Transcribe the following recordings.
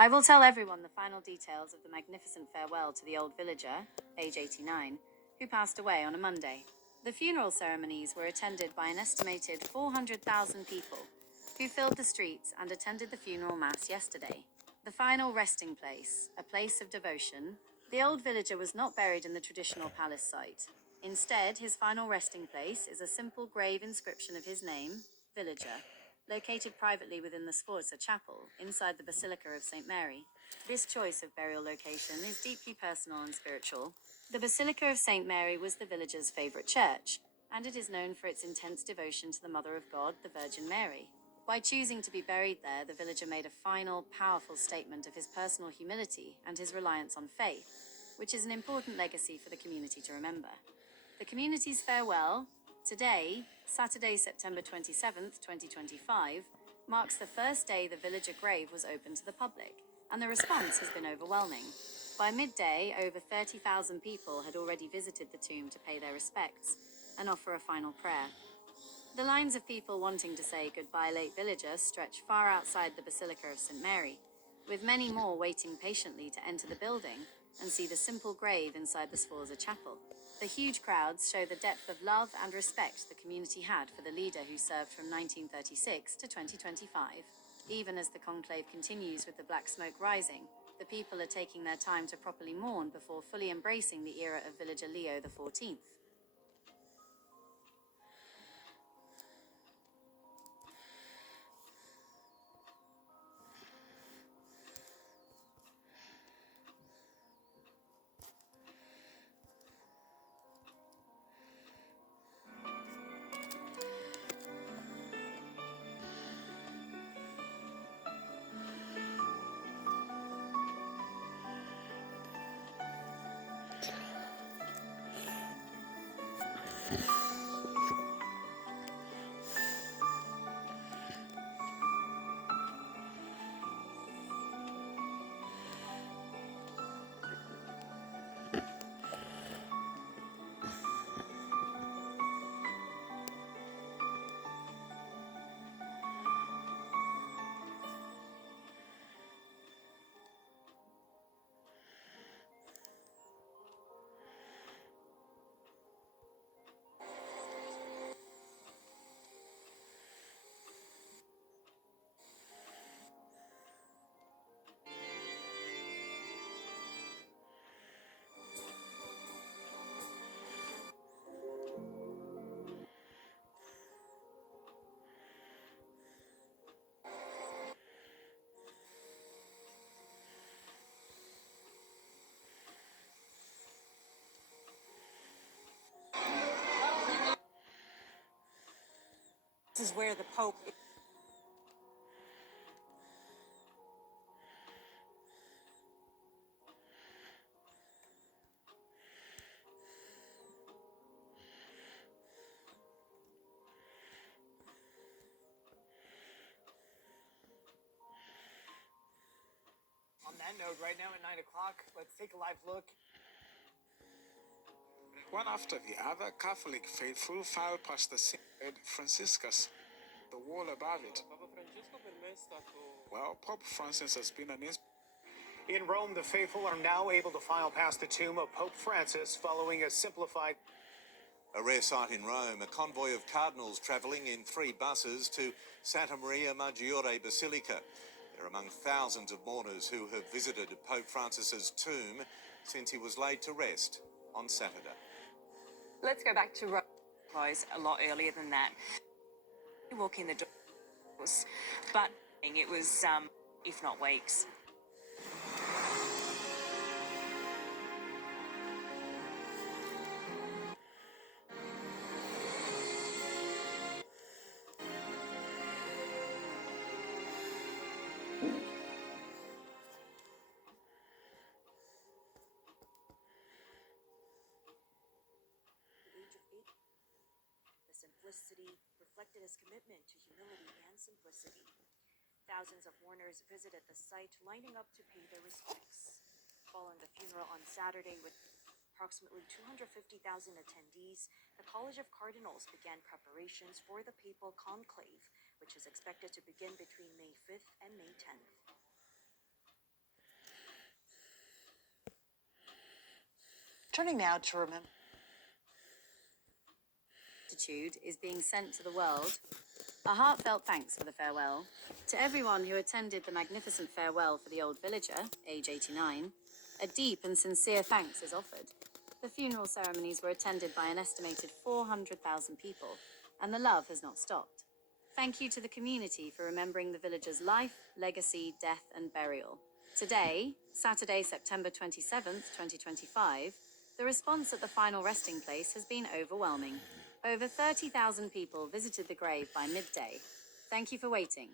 I will tell everyone the final details of the magnificent farewell to the old villager, age 89, who passed away on a Monday. The funeral ceremonies were attended by an estimated 400,000 people, who filled the streets and attended the funeral mass yesterday. The final resting place, a place of devotion. The old villager was not buried in the traditional palace site. Instead, his final resting place is a simple grave inscription of his name, Villger, located privately within the Sforza Chapel, inside the Basilica of St. Mary. This choice of burial location is deeply personal and spiritual. The Basilica of St. Mary was the villager's favorite church, and it is known for its intense devotion to the Mother of God, the Virgin Mary. By choosing to be buried there, the villager made a final, powerful statement of his personal humility and his reliance on faith, which is an important legacy for the community to remember. The community's farewell, today, Saturday, September 27th, 2025, marks the first day the villager grave was open to the public, and the response has been overwhelming. By midday, over 30,000 people had already visited the tomb to pay their respects and offer a final prayer. The lines of people wanting to say goodbye late villager stretch far outside the Basilica of St. Mary, with many more waiting patiently to enter the building and see the simple grave inside the Sforza Chapel. The huge crowds show the depth of love and respect the community had for the leader who served from 1936 to 2025. Even as the conclave continues with the black smoke rising, the people are taking their time to properly mourn before fully embracing the era of villager Leo XIV. This is where the Pope... On that note, right now at 9 o'clock, let's take a live look. One after the other, Catholic faithful file past the St. Franciscus, the wall above it. Well, Pope Francis has been an In Rome, the faithful are now able to file past the tomb of Pope Francis following a simplified... A rare sight in Rome, a convoy of cardinals travelling in 3 buses to Santa Maria Maggiore Basilica. They're among thousands of mourners who have visited Pope Francis's tomb since he was laid to rest on Saturday. Let's go back to Rome. Close a lot earlier than that. You walk in the doors, but it was, if not weeks. Simplicity reflected his commitment to humility and simplicity. Thousands of mourners visited the site, lining up to pay their respects. Following the funeral on Saturday with approximately 250,000 attendees, the College of Cardinals began preparations for the papal conclave, which is expected to begin between May 5th and May 10th. Turning now to remember. Gratitude is being sent to the world. A heartfelt thanks for the farewell. To everyone who attended the magnificent farewell for the old villager, age 89, a deep and sincere thanks is offered. The funeral ceremonies were attended by an estimated 400,000 people, and the love has not stopped. Thank you to the community for remembering the villager's life, legacy, death, and burial. Today, Saturday, September 27th, 2025, the response at the final resting place has been overwhelming. Over 30,000 people visited the grave by midday. Thank you for waiting.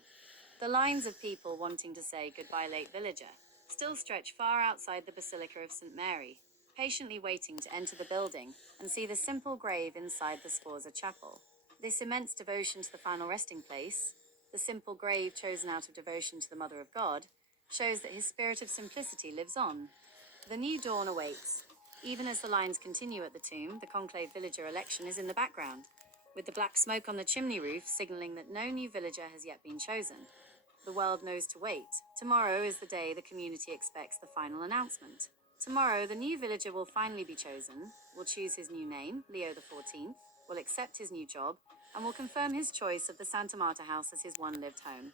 The lines of people wanting to say goodbye, late villager, still stretch far outside the Basilica of St. Mary, patiently waiting to enter the building and see the simple grave inside the Sforza Chapel. This immense devotion to the final resting place, the simple grave chosen out of devotion to the Mother of God, shows that his spirit of simplicity lives on. The new dawn awaits. Even as the lines continue at the tomb, the conclave villager election is in the background, with the black smoke on the chimney roof signaling that no new villager has yet been chosen. The world knows to wait. Tomorrow is the day the community expects the final announcement. Tomorrow, the new villager will finally be chosen, will choose his new name, Leo XIV, will accept his new job, and will confirm his choice of the Santa Marta house as his one lived home.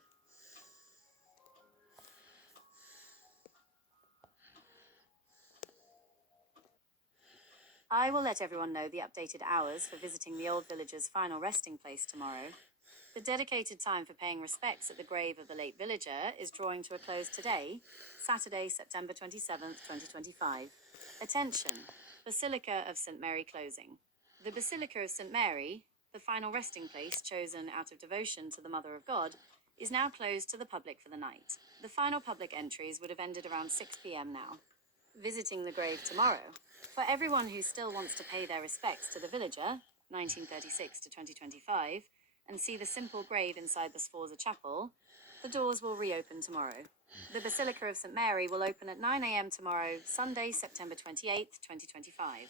I will let everyone know the updated hours for visiting the old villager's final resting place tomorrow. The dedicated time for paying respects at the grave of the late villager is drawing to a close today, Saturday, September 27th, 2025. Attention! Basilica of St. Mary closing. The Basilica of St. Mary, the final resting place chosen out of devotion to the Mother of God, is now closed to the public for the night. The final public entries would have ended around 6 p.m. now. Visiting the grave tomorrow. For everyone who still wants to pay their respects to the villager, 1936 to 2025, and see the simple grave inside the Sforza Chapel, the doors will reopen tomorrow. The Basilica of St. Mary will open at 9 a.m. tomorrow, Sunday, September 28th, 2025.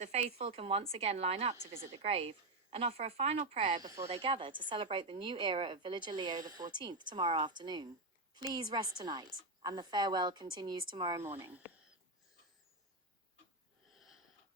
The faithful can once again line up to visit the grave and offer a final prayer before they gather to celebrate the new era of villager Leo XIV tomorrow afternoon. Please rest tonight, and the farewell continues tomorrow morning.